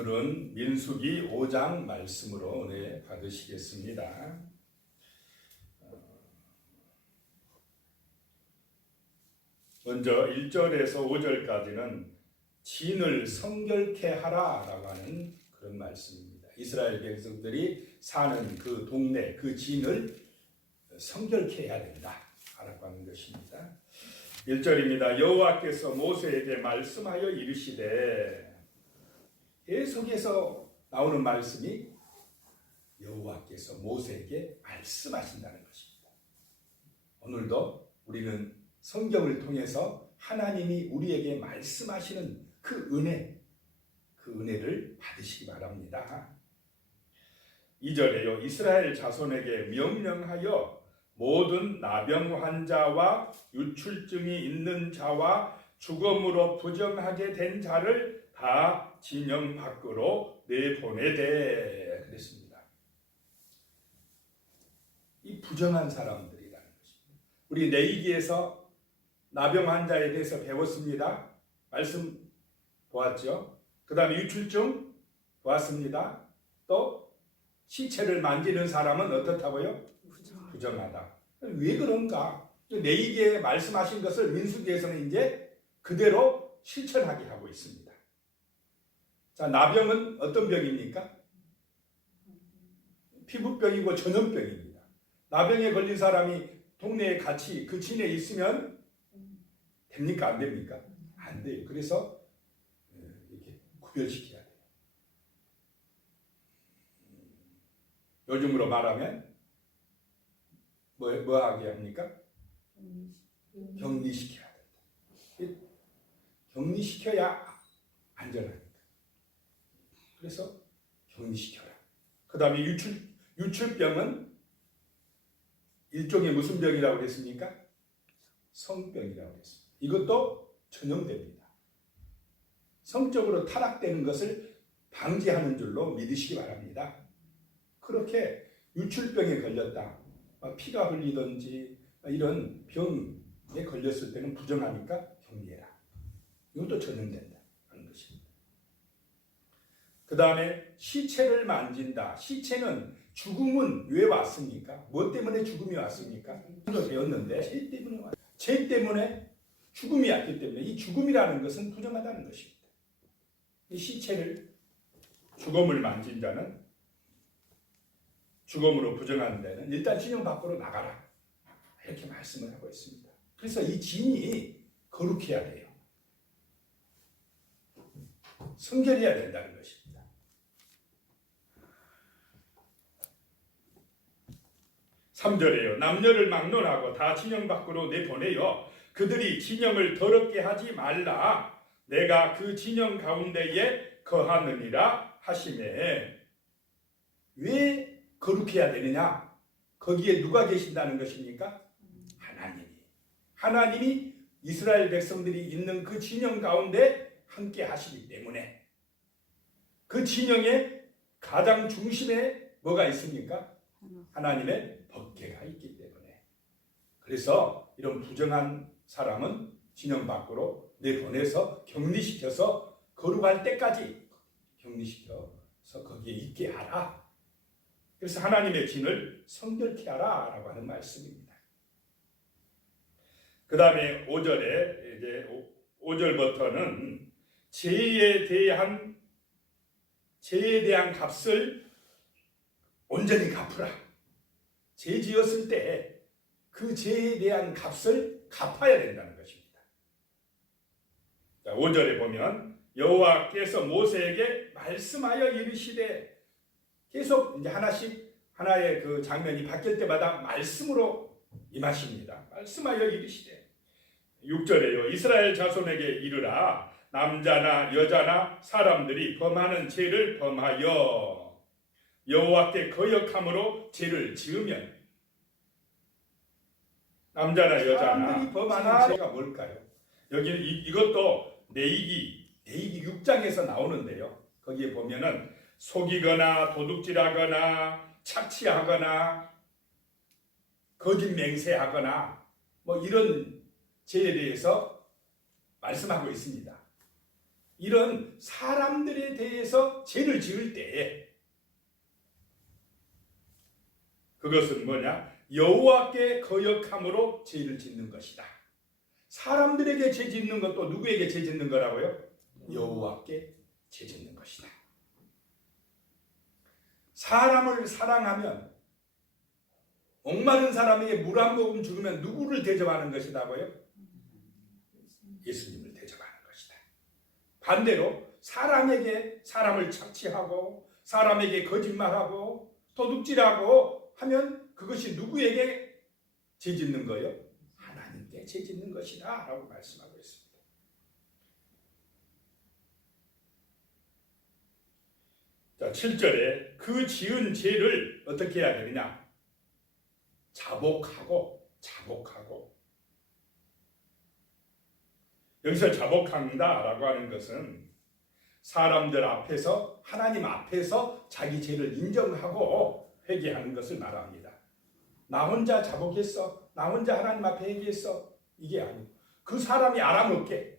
오늘은 민수기 5장 말씀으로 은혜 받으시겠습니다. 먼저 1절에서 5절까지는 진을 성결케 하라라고 하는 그런 말씀입니다. 이스라엘 백성들이 사는 그 동네, 그 진을 성결케 해야 된다라고 하는 것입니다. 1절입니다. 여호와께서 모세에게 말씀하여 이르시되, 계속해서 나오는 말씀이 여호와께서 모세에게 말씀하신다는 것입니다. 오늘도 우리는 성경을 통해서 하나님이 우리에게 말씀하시는 그 은혜를 받으시기 바랍니다. 2절에요. 이스라엘 자손에게 명령하여 모든 나병 환자와 유출증이 있는 자와 죽음으로 부정하게 된 자를 다 진영 밖으로 내보내되 그랬습니다. 이 부정한 사람들이라는 것입니다. 우리 내이기에서 나병 환자에 대해서 배웠습니다. 말씀 보았죠. 그 다음에 유출증 보았습니다. 또 시체를 만지는 사람은 어떻다고요? 부정하다. 왜 그런가? 내이기에 말씀하신 것을 민수기에서는 이제 그대로 실천하게 하고 있습니다. 자, 나병은 어떤 병입니까? 피부병이고 전염병입니다. 나병에 걸린 사람이 동네에 같이 그 진에 있으면 됩니까? 안 됩니까? 안 돼요. 그래서 이렇게 구별시켜야 돼요. 요즘으로 말하면 뭐 하게 합니까? 격리시켜야 된다. 격리시켜야 안전합니다. 그래서 격리시켜라. 그 다음에 유출병은 일종의 무슨 병이라고 그랬습니까? 성병이라고 그랬습니다. 이것도 전염됩니다. 성적으로 타락되는 것을 방지하는 줄로 믿으시기 바랍니다. 그렇게 유출병에 걸렸다, 피가 흘리든지 이런 병에 걸렸을 때는 부정하니까 격리해라. 이것도 전염된다 하는 것입니다. 그 다음에 시체를 만진다. 시체는 죽음은 왜 왔습니까? 뭐 때문에 죽음이 왔습니까? 배웠는데 죄 때문에 죽음이 왔기 때문에 이 죽음이라는 것은 부정하다는 것입니다. 이 시체를 죽음을 만진 자는 죽음으로 부정한 데는 일단 진영 밖으로 나가라. 이렇게 말씀을 하고 있습니다. 그래서 이 진이 거룩해야 돼요. 성결해야 된다는 것입니다. 3절에요. 남녀를 막론하고 다 진영 밖으로 내보내요. 그들이 진영을 더럽게 하지 말라. 내가 그 진영 가운데에 거하느니라 하시매. 왜 거룩해야 되느냐? 거기에 누가 계신다는 것입니까? 하나님이 이스라엘 백성들이 있는 그 진영 가운데 함께 하시기 때문에, 그 진영의 가장 중심에 뭐가 있습니까? 하나님의 법궤가 있기 때문에. 그래서 이런 부정한 사람은 진영 밖으로 내보내서 격리시켜서 거룩할 때까지 격리시켜서 거기에 있게 하라. 그래서 하나님의 진을 성결케 하라 라고 하는 말씀입니다. 그 다음에 5절에 이제 5절부터는 죄에 대한 값을 온전히 갚으라. 죄 지었을 때 그 죄에 대한 값을 갚아야 된다는 것입니다. 자, 5절에 보면 여호와께서 모세에게 말씀하여 이르시되, 계속 이제 하나의 그 장면이 바뀔 때마다 말씀으로 임하십니다. 말씀하여 이르시되. 6절에요. 이스라엘 자손에게 이르라. 남자나 여자나 사람들이 범하는 죄를 범하여 여호와께 거역함으로 죄를 지으면, 남자나 여자나 사람들이 범하는 죄가 뭘까요? 여기 이것도 레위기 6장에서 나오는데요. 거기에 보면은 속이거나 도둑질하거나 착취하거나 거짓 맹세하거나 뭐 이런 죄에 대해서 말씀하고 있습니다. 이런 사람들에 대해서 죄를 지을 때에 그것은 뭐냐? 여호와께 거역함으로 죄를 짓는 것이다. 사람들에게 죄 짓는 것도 누구에게 죄 짓는 거라고요? 여호와께 죄 짓는 것이다. 사람을 사랑하면 목마른 사람에게 물 한 모금 주면 누구를 대접하는 것이라고요? 예수님을 대접하는 것이다. 반대로 사람에게 사람을 착취하고 사람에게 거짓말하고 도둑질하고 하면 그것이 누구에게 죄 짓는 거예요? 하나님께 죄 짓는 것이다 라고 말씀하고 있습니다. 자, 7절에 그 지은 죄를 어떻게 해야 되느냐? 자복하고 여기서 자복한다라고 하는 것은 사람들 앞에서 하나님 앞에서 자기 죄를 인정하고 회개하는 것을 말합니다. 나 혼자 자복했어. 나 혼자 하나님 앞에 회개했어. 이게 아니고 그 사람이 알아먹게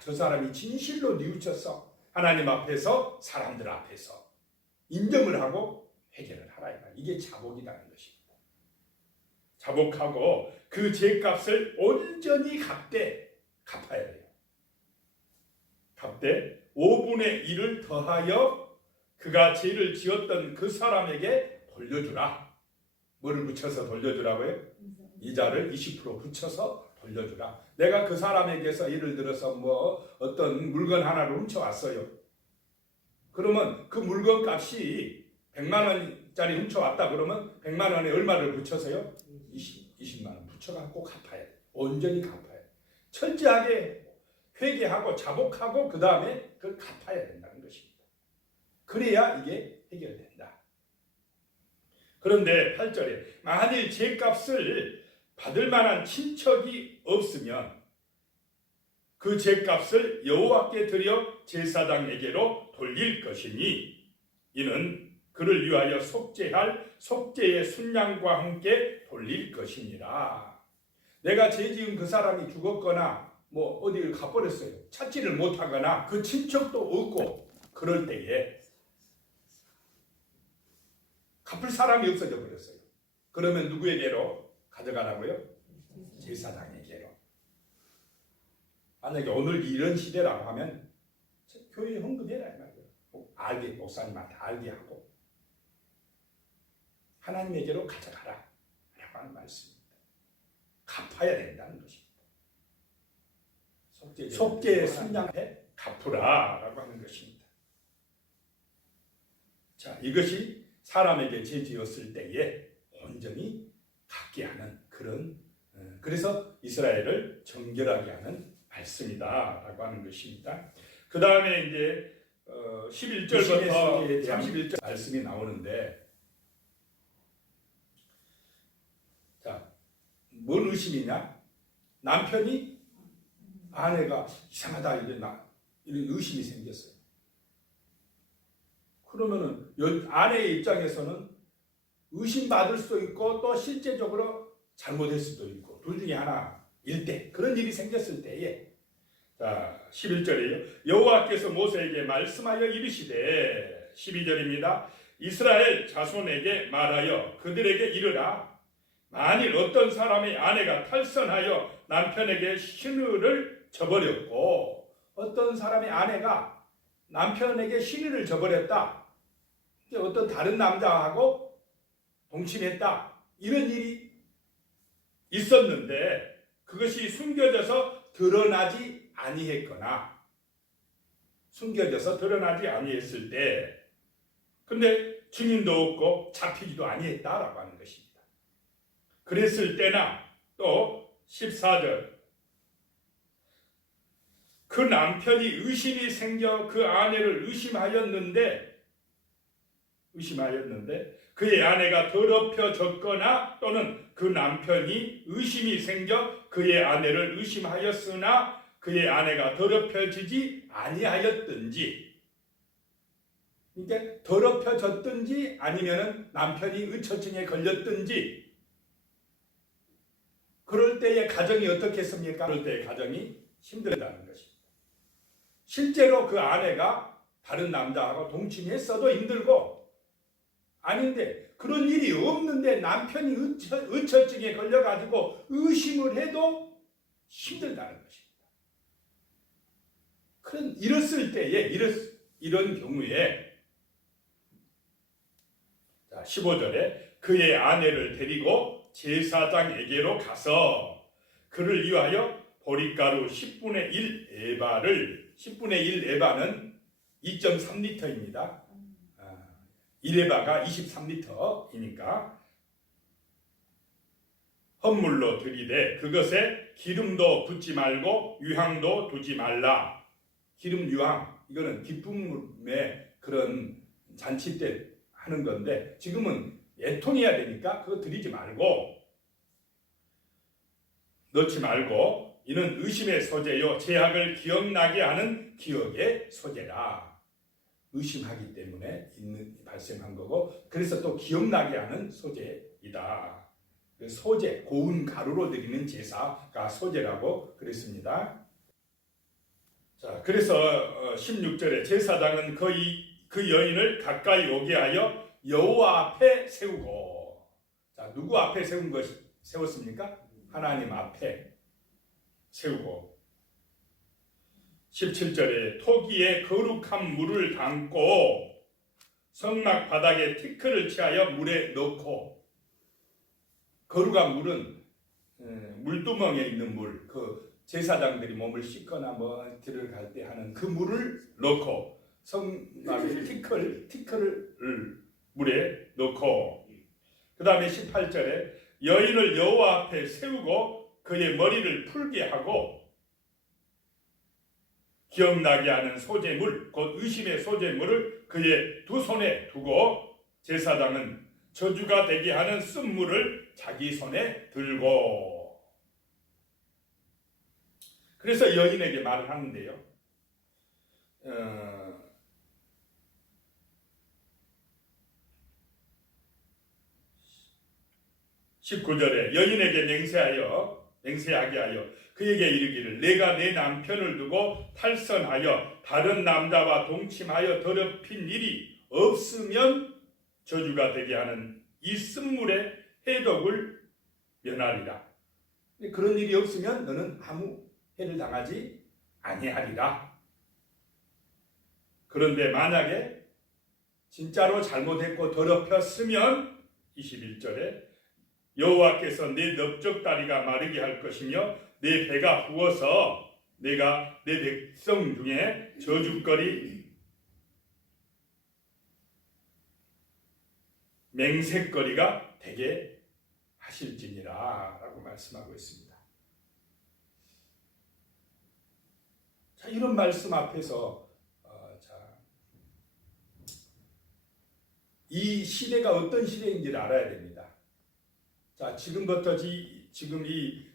저 사람이 진실로 뉘우쳤어. 하나님 앞에서 사람들 앞에서 인정을 하고 회개를 하라. 이게 자복이라는 것입니다. 자복하고 그 죄값을 온전히 갚아야 돼요. 갚되 5분의 1을 더하여 그가 죄를 지었던 그 사람에게 돌려주라. 뭐를 붙여서 돌려주라고요? 이자를 20% 붙여서 돌려주라. 내가 그 사람에게서 예를 들어서 어떤 물건 하나를 훔쳐왔어요. 그러면 그 물건 값이 100만 원짜리 훔쳐왔다 그러면 100만 원에 얼마를 붙여서요? 20만 원 붙여갖고 갚아야 돼. 온전히 갚아야 돼. 철저하게 회개하고 자복하고 그 다음에 그걸 갚아야 된다는 것입니다. 그래야 이게 해결된다. 그런데 8절에 만일 죄값을 받을 만한 친척이 없으면 그 죄값을 여호와께 드려 제사장에게로 돌릴 것이니 이는 그를 위하여 속죄할 속죄의 순양과 함께 돌릴 것이니라. 내가 죄 지은 그 사람이 죽었거나 어디를 가버렸어요. 찾지를 못하거나 그 친척도 없고 그럴 때에 갚을 사람이 없어져 버렸어요. 그러면 누구에게로 가져가라고요? 제사장에게로. 만약에 오늘 이런 시대라고 하면 교회에 헌금해라 이 말이에요. 알게 목사님한테 알게 하고 하나님에게로 가져가라 라고 하는 말씀입니다. 갚아야 된다는 것입니다. 속죄의 순양에 갚으라 라고 하는 것입니다. 자, 이것이 사람에게 죄 지었을 때에 온전히 갚게 하는 그런 그래서 이스라엘을 정결하게 하는 말씀이다 라고 하는 것입니다. 그 다음에 이제 11절부터 31절 말씀이 나오는데 자, 뭔 의심이냐? 남편이 아내가 이상하다 이런 의심이 생겼어요. 그러면은 아내의 입장에서는 의심받을 수도 있고 또 실제적으로 잘못할 수도 있고 둘 중에 하나일 때 그런 일이 생겼을 때에 자 11절이에요. 여호와께서 모세에게 말씀하여 이르시되 12절입니다. 이스라엘 자손에게 말하여 그들에게 이르라. 만일 어떤 사람의 아내가 탈선하여 남편에게 신의를 저버렸고 어떤 사람의 아내가 남편에게 신의를 저버렸다. 어떤 다른 남자하고 동침했다. 이런 일이 있었는데 그것이 숨겨져서 드러나지 아니했을 때 근데 증인도 없고 잡히지도 아니했다라고 하는 것입니다. 그랬을 때나 또 14절 그 남편이 의심이 생겨 그 아내를 의심하였는데 그의 아내가 더럽혀졌거나 또는 그 남편이 의심이 생겨 그의 아내를 의심하였으나 그의 아내가 더럽혀지지 아니하였든지 그러니까 더럽혀졌든지 아니면 남편이 의처증에 걸렸든지 그럴 때의 가정이 어떻겠습니까? 그럴 때의 가정이 힘들다는 것입니다. 실제로 그 아내가 다른 남자하고 동침했어도 힘들고, 아닌데 그런 일이 없는데 남편이 의처증에 걸려가지고 의심을 해도 힘들다는 것입니다. 이랬을 때에 이런 경우에 15절에 그의 아내를 데리고 제사장에게로 가서 그를 위하여 보리가루 10분의 1 에바를, 10분의 1 에바는 2.3리터입니다. 1에바가 23리터이니까 헌물로 들이되 그것에 기름도 붓지 말고 유향도 두지 말라. 기름 유향, 이거는 기쁨의 그런 잔치 때 하는 건데 지금은 애통해야 되니까 그거 드리지 말고, 넣지 말고, 이는 의심의 소재요 죄악을 기억나게 하는 기억의 소재라. 의심하기 때문에 발생한 거고, 그래서 또 기억나게 하는 소재이다. 소재, 고운 가루로 드리는 제사가 소재라고 그랬습니다. 자, 그래서 16절에 제사장은 그 여인을 가까이 오게 하여 여호와 앞에 세우고, 자, 누구 앞에 세웠습니까? 하나님 앞에 세우고, 17절에 토기에 거룩한 물을 담고 성막 바닥에 티끌을 취하여 물에 넣고, 거룩한 물은 물두멍에 있는 물, 그 제사장들이 몸을 씻거나 뭐 길을 갈 때 하는 그 물을 넣고 성막에 티끌을 물에 넣고, 그 다음에 18절에 여인을 여호와 앞에 세우고 그의 머리를 풀게 하고 기억나게 하는 소재물, 곧 의심의 소재물을 그의 두 손에 두고 제사장은 저주가 되게 하는 쓴물을 자기 손에 들고, 그래서 여인에게 말을 하는데요. 19절에 여인에게 맹세하게 하여 그에게 이르기를 내가 내 남편을 두고 탈선하여 다른 남자와 동침하여 더럽힌 일이 없으면 저주가 되게 하는 이 쓴물의 해독을 면하리라. 그런 일이 없으면 너는 아무 해를 당하지 아니하리라. 그런데 만약에 진짜로 잘못했고 더럽혔으면 21절에 여호와께서 내 넓적다리가 마르게 할 것이며 내 배가 부어서 내가 내 백성 중에 저주거리 맹색거리가 되게 하실지니라 라고 말씀하고 있습니다. 자, 이런 말씀 앞에서 이 시대가 어떤 시대인지를 알아야 됩니다. 자, 지금부터 지금 이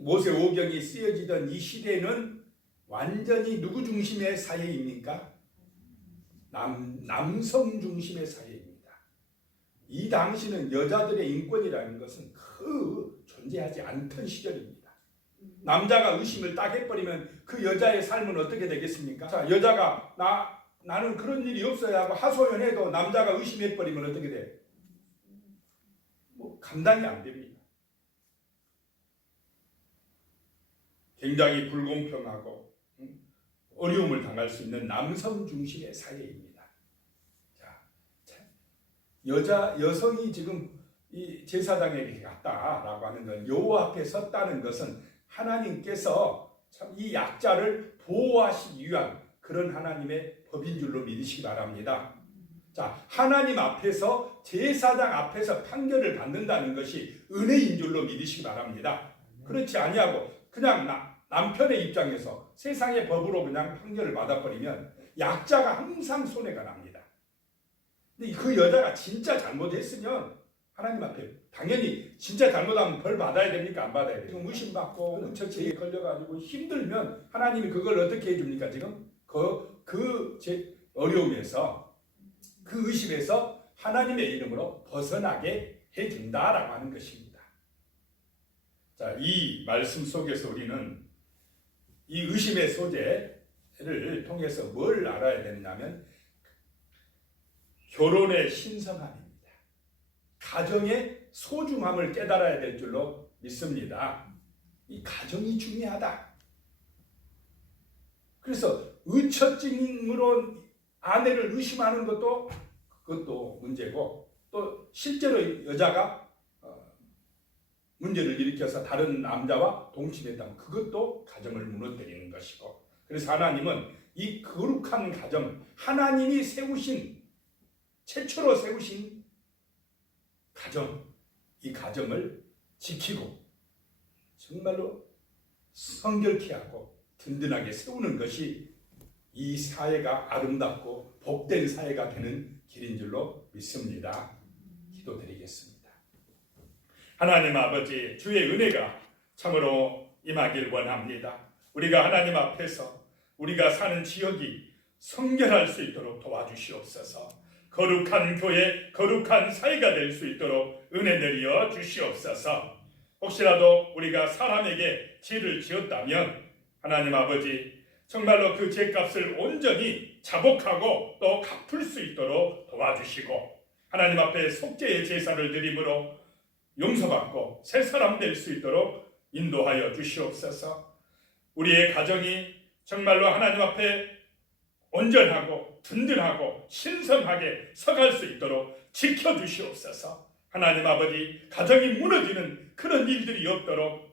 모세오경이 쓰여지던 이 시대는 완전히 누구 중심의 사회입니까? 남성 중심의 사회입니다. 이 당시는 여자들의 인권이라는 것은 존재하지 않던 시절입니다. 남자가 의심을 딱 해버리면 그 여자의 삶은 어떻게 되겠습니까? 자, 여자가 나는 그런 일이 없어야 하고 하소연해도 남자가 의심해버리면 어떻게 돼? 감당이 안 됩니다. 굉장히 불공평하고 어려움을 당할 수 있는 남성 중심의 사회입니다. 여성이 지금 이 제사장에게 갔다라고 하는 건, 여호와 앞에 섰다는 것은 하나님께서 참 이 약자를 보호하시기 위한 그런 하나님의 법인 줄로 믿으시기 바랍니다. 자, 하나님 앞에서, 제사장 앞에서 판결을 받는다는 것이 은혜인 줄로 믿으시기 바랍니다. 그렇지 아니하고 그냥 남편의 입장에서 세상의 법으로 그냥 판결을 받아버리면 약자가 항상 손해가 납니다. 근데 그 여자가 진짜 잘못했으면 하나님 앞에 당연히 진짜 잘못하면 벌 받아야 됩니까? 안 받아야 됩니까? 지금 의심받고 은처죄에 걸려가지고 힘들면 하나님이 그걸 어떻게 해줍니까? 지금 그 어려움에서, 그 의심에서 하나님의 이름으로 벗어나게 해준다라고 하는 것입니다. 자, 이 말씀 속에서 우리는 이 의심의 소재, 통해서 뭘 알아야 된다면 결혼의 신성함입니다. 가정의 소중함을 깨달아야 될 줄로 믿습니다. 이 가정이 중요하다. 그래서 의처증으로 아내를 의심하는 그것도 문제고, 또 실제로 여자가 문제를 일으켜서 다른 남자와 동침했다면 그것도 가정을 무너뜨리는 것이고, 그래서 하나님은 이 거룩한 가정, 하나님이 최초로 세우신 가정, 이 가정을 지키고 정말로 성결케 하고 든든하게 세우는 것이 이 사회가 아름답고 복된 사회가 되는 길인 줄로 믿습니다. 기도드리겠습니다. 하나님 아버지, 주의 은혜가 참으로 임하길 원합니다. 우리가 하나님 앞에서 우리가 사는 지역이 성결할 수 있도록 도와주시옵소서. 거룩한 교회, 거룩한 사회가 될 수 있도록 은혜 내려 주시옵소서. 혹시라도 우리가 사람에게 죄를 지었다면 하나님 아버지, 정말로 그 죄값을 온전히 자복하고 또 갚을 수 있도록 도와주시고, 하나님 앞에 속죄의 제사를 드림으로 용서받고 새 사람 될 수 있도록 인도하여 주시옵소서. 우리의 가정이 정말로 하나님 앞에 온전하고 든든하고 신성하게 서갈 수 있도록 지켜주시옵소서. 하나님 아버지, 가정이 무너지는 그런 일들이 없도록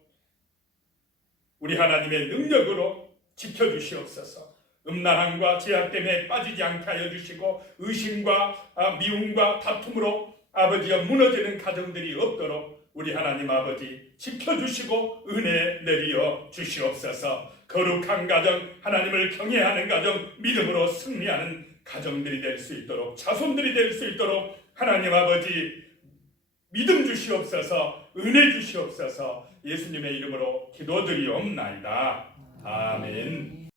우리 하나님의 능력으로 지켜주시옵소서. 음란함과 제약 때문에 빠지지 않게 하여 주시고, 의심과 미움과 다툼으로 아버지가 무너지는 가정들이 없도록 우리 하나님 아버지 지켜주시고 은혜 내려 주시옵소서. 거룩한 가정, 하나님을 경외하는 가정, 믿음으로 승리하는 가정들이 될 수 있도록, 자손들이 될 수 있도록 하나님 아버지 믿음 주시옵소서. 은혜 주시옵소서. 예수님의 이름으로 기도드리옵나이다. 아멘.